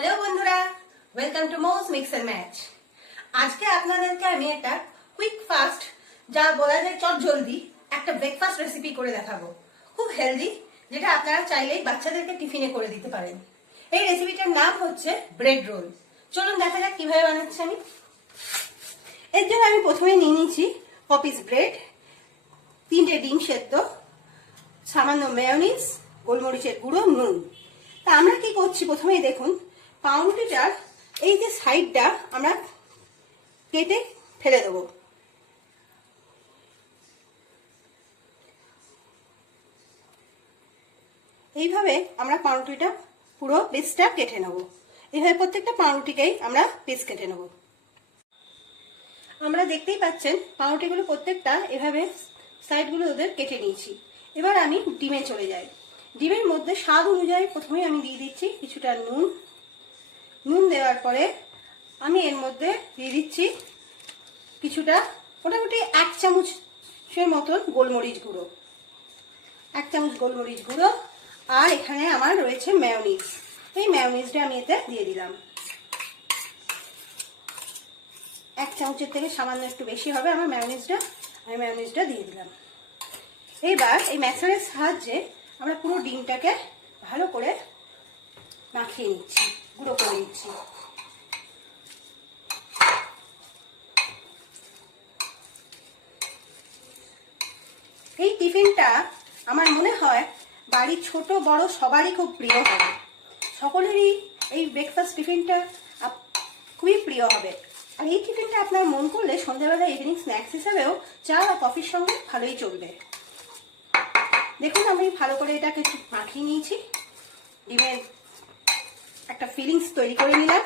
Hello বন্ধুরা, welcome to Moss mix and match. আজকে আপনাদেরকে আমি একটা কুইক ফাস্ট, যা বলা যায় চট জলদি একটা ব্রেকফাস্ট রেসিপি করে দেখাবো। খুব হেলদি, যেটা আপনারা চাইলেই বাচ্চাদেরকে টিফিনে করে দিতে পারেন। এই রেসিপিটার নাম হচ্ছে ব্রেড রোল। চলুন দেখা যাক কিভাবে বানাচ্ছি আমি। এর জন্য আমি প্রথমে নিয়ে নিয়েছি কপিস ব্রেড, 3টে ডিম সেদ্ধ, সামান্য মেয়োনিজ, গোলমরিচের গুঁড়ো, নুন। তা আমরা কি করছি, প্রথমেই দেখুন পাউরুটিটার এই যে সাইডটা আমরা কেটে ফেলে দেবো। এইভাবে আমরা পাউরুটিটা পুরো পিসটা কেটে নেব। এইভাবে প্রত্যেকটা পাউরুটিকেই আমরা পিস কেটে নেব। আমরা দেখতেই পাচ্ছেন পাউরুটিগুলো প্রত্যেকটা এভাবে সাইডগুলো ওদের কেটে নিয়েছি। এবার আমি ডিমে চলে যাই। ডিমের মধ্যে স্বাদ অনুযায়ী প্রথমে আমি দিয়ে দিচ্ছি কিছুটা নুন। নুন দেওয়ার পরে আমি এর মধ্যে দিয়ে দিচ্ছি কিছুটা, মোটামুটি 1 চামচের মতন গোলমরিচ গুঁড়ো, 1 চামচ গোলমরিচ গুঁড়ো। আর এখানে আমার রয়েছে মেয়োনিজ। এই মেয়োনিজটা আমি এতে দিয়ে দিলাম। 1 চামচের থেকে সামান্য একটু বেশি হবে আমার মেয়োনিজটা। আমি মেয়োনিজটা দিয়ে দিলাম। এবার এই ম্যাশারের সাহায্যে আমরা পুরো ডিমটাকে ভালো করে মাখিয়ে নিচ্ছি, গুঁড়ো করে নিচ্ছি। এই টিফিনটা আমার মনে হয় বাড়ির ছোট বড় সবারই খুব প্রিয় হবে। সকলেরই এই ব্রেকফাস্ট টিফিনটা খুবই প্রিয় হবে। আর এই টিফিনটা আপনার মন করলে সন্ধ্যাবেলা ইভিনিং স্ন্যাক্স হিসাবেও চা বা কফির সঙ্গে ভালোই চলবে। দেখুন আমি ভালো করে এটাকে মাখিয়ে নিয়েছি। ডিমের একটা ফিলিংস তৈরি করে নিলাম।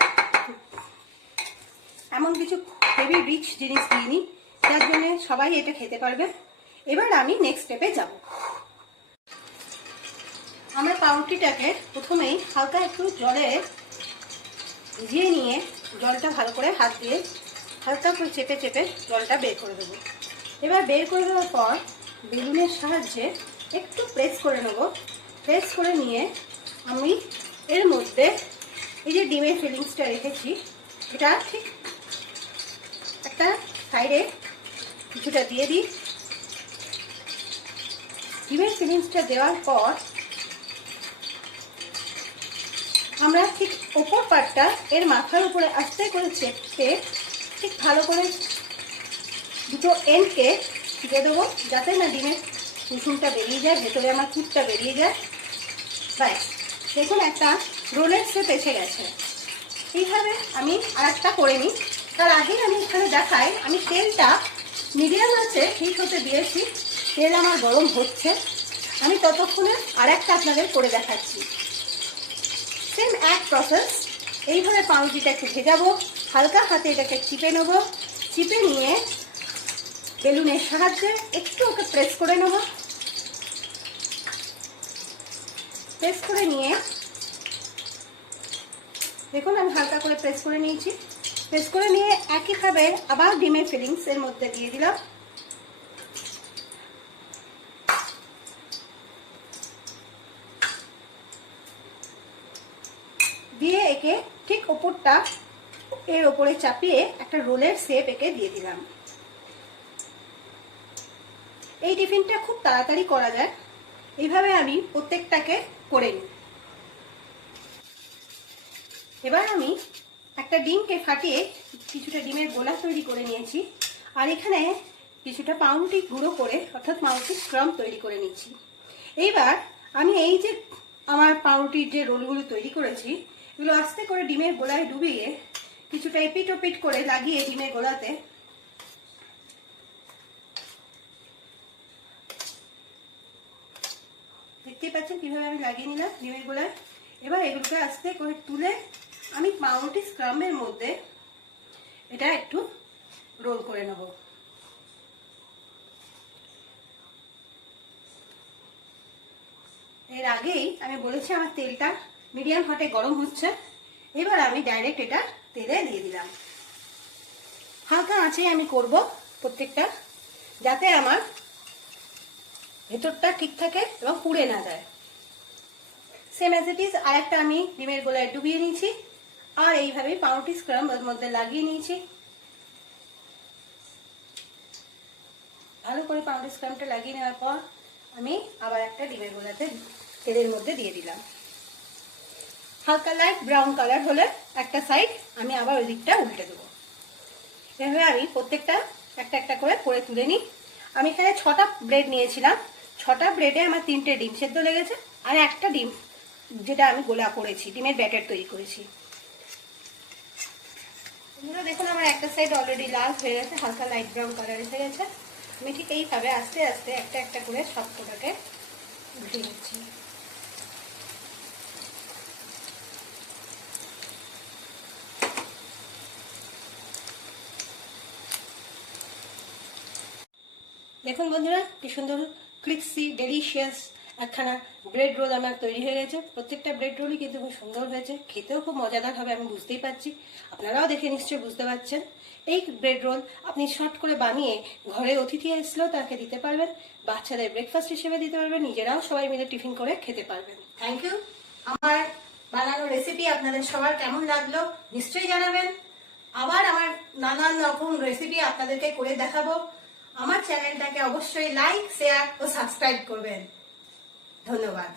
এমন কিছু হেভি রিচ জিনিস দিইনি, যার জন্য সবাই এটা খেতে পারবে। এবার আমি নেক্সট স্টেপে যাব। আমরা পাউরুটিটাকে প্রথমেই হালকা একটু জলে ভিজিয়ে নিয়ে জলটা ভালো করে হাত দিয়ে হালকা করে চেপে চেপে জলটা বের করে দেবো। এবার বের করে দেওয়ার পর বেলুনের সাহায্যে একটু প্রেস করে নেব। প্রেস করে নিয়ে আমি এর মধ্যে এই যে ডিমের ফিলিংসটা রেখেছি, এটা ঠিক একটা সাইডে কিছুটা দিয়ে দিই। ডিমের ফিলিংসটা দেওয়ার পর আমরা ঠিক ওপর পাটটা এর মাথার উপরে আস্তে করে চেপে ঠিক ভালো করে দুটো এন্ডকে দিয়ে দেবো, যাতে না ডিমের কুসুমটা বেরিয়ে যায়, ভেতরে আমার কুটটা বেরিয়ে যায়। ব্যাস, দেখুন একটা রোলের শেপ এসে গেছে। এইভাবে আমি আর একটা করে নিই। তার আগেই আমি এখানে দেখাই, আমি তেলটা মিডিয়াম আছে হিট হতে দিয়েছি। তেল আমার গরম হচ্ছে, আমি ততক্ষণে আর একটা আপনাদের করে দেখাচ্ছি। সেম এক প্রসেস। এইভাবে পাউরুটিটা একটু ভেজাবো, হালকা হাতে এটাকে চিপে নেব। চিপে নিয়ে বেলুনের সাহায্যে একটু ওকে প্রেস করে নেব। প্রেস করে নিয়ে দেখুন আমি হালকা করে প্রেস করে নিয়েছি। প্রেস করে নিয়ে একইভাবে আবার ডিমের ফিলিংস এর মধ্যে দিয়ে দিলাম। দিয়ে একে ঠিক ওপরটা এর ওপরে চাপিয়ে একটা রোলের শেপ একে দিয়ে দিলাম। এই টিফিনটা খুব তাড়াতাড়ি করা যায়। এইভাবে আমি প্রত্যেকটাকে করে নিই। এবার আমি একটা ডিমকে ফাটিয়ে কিছুটা ডিমের গোলা তৈরি করে নিয়েছি। আর এখানে কিছুটা পাউরুটি গুঁড়ো করে, অর্থাৎ পাউরুটি স্ক্রাম্ব তৈরি করে নিচ্ছি। এইবার আমি এই যে আমার পাউরুটির যে রোলগুলো তৈরি করেছি, এগুলো আস্তে করে ডিমের গোলায় ডুবিয়ে কিছুটা এপিট ওপিট করে লাগিয়ে ডিমের গোলাতে দেখতেই পাচ্ছেন কিভাবে আমি লাগিয়ে নিলাম ডিমের গোলায়। এবার এগুলোকে আস্তে করে তুলে আমি পাউরুটি স্ক্রাম্বের মধ্যে এটা একটু রোল করে নেব। এর আগেই আমি বলেছি আমার তেলটা মিডিয়াম হাটে গরম হচ্ছে। এবার আমি ডাইরেক্ট এটা তেলে দিয়ে দিলাম। হালকা আঁচে আমি করব প্রত্যেকটা, যাতে আমার ভেতরটা ঠিক থাকে এবং পুড়ে না যায়। সেম অ্যাজ ইট ইজ আরেকটা আমি ডিমের গোলায় ডুবিয়ে নিয়েছি। আর এইভাবেই পাউরুটি স্ক্রাম্ব এর মধ্যে লাগিয়ে নিয়েছি। ভালো করে পাউরুটি স্ক্রাম্বটা লাগিয়ে নেওয়ার পর আমি আবার একটা ডিমের গোলাতে তেলের মধ্যে দিয়ে দিলাম। হালকা লাইট ব্রাউন কালার হলে একটা সাইড আমি আবার ওই দিকটা উল্টে দেবো। এভাবে আমি প্রত্যেকটা একটা একটা করে তুলে নিই। আমি এখানে 6টা ব্রেড নিয়েছিলাম, 6টা ব্রেডে আমার 3টে ডিম সেদ্ধ লেগেছে, আর একটা ডিম যেটা আমি গোলা করেছি, ডিমের ব্যাটার তৈরি করেছি। দেখুন আমার একটা সাইড অলরেডি লাল হয়ে গেছে, হালকা লাইট ব্রাউন কালার এসে গেছে। আমি ঠিক এইভাবে আস্তে আস্তে একটা একটা করে সবকটাকে উল্টে নিচ্ছি। দেখুন বন্ধুরা কি সুন্দর ক্রিস্পি ডেলিশিয়াস একখানা ব্রেড রোল আমার তৈরি হয়ে গেছে। প্রত্যেকটা ব্রেড রোলই কিন্তু খুব সুন্দর হয়েছে, খেতেও খুব মজাদার হবে, আমি বুঝতেই পারছি। আপনারাও দেখে নিশ্চয়ই বুঝতে পারছেন। এই ব্রেড রোল আপনি শর্ট করে বানিয়ে ঘরে অতিথি আসলেও তাকে দিতে পারবেন, বাচ্চাদের ব্রেকফাস্ট হিসেবে দিতে পারবেন, নিজেরাও সবাই মিলে টিফিন করে খেতে পারবেন। Thank you. আমার বানানো রেসিপি আপনাদের সবার কেমন লাগলো নিশ্চয়ই জানাবেন। আবার আমার নানান রকম রেসিপি আপনাদেরকে করে দেখাবো। আমার চ্যানেলটাকে অবশ্যই লাইক, শেয়ার ও সাবস্ক্রাইব করবেন। ধন্যবাদ।